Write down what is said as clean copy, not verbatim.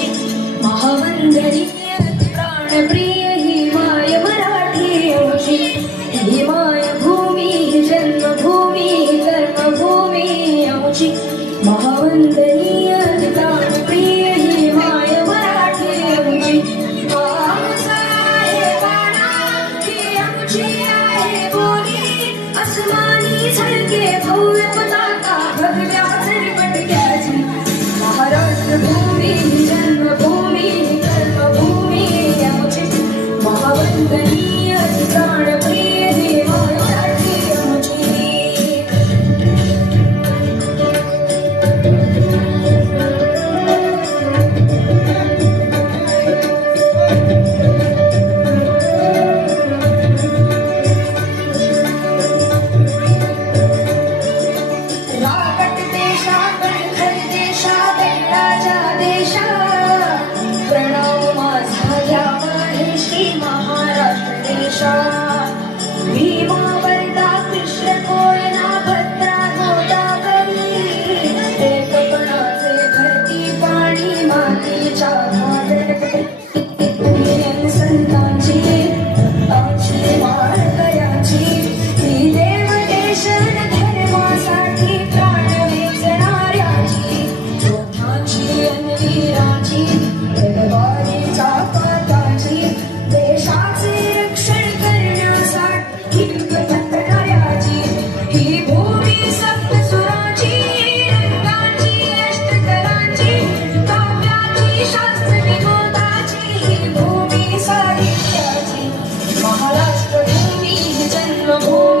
आमची महावंदनीय प्राणप्रिय ही माय मराठी आमची ही मायभूमी ही जन्मभूमी ही कर्मभूमी आमची महावंदनीय प्राणप्रिय ही माय मराठी आमची आसमानी झळके भव्य पताका भगव्या सरपटक्याची महाराष्ट्र भूमी जन्मभूमी कर्मभूमी आमची महावंदनीय प्राणप्रिय ही मराठी आमची भीमा वर्धा कृष्ण कोयना भद्रा गोदावरी एकपणाचे भरती पाणी मातीच्या संतांची आमची माळकऱ्याची ही देवदेशन धर्मासाठी प्राण वेचणाऱ्याची योद्धाची अनवीराची भगवानीचा पाताची देशाचे रक्षण करण्यासाठी घडणाऱ्याची ही भूमी सप्तसुराची रंगाची अष्टकलांची काव्याची शास्त्र विनोदाची ही भूमी साहित्याची महाराष्ट्र भूमी जन्मभूमी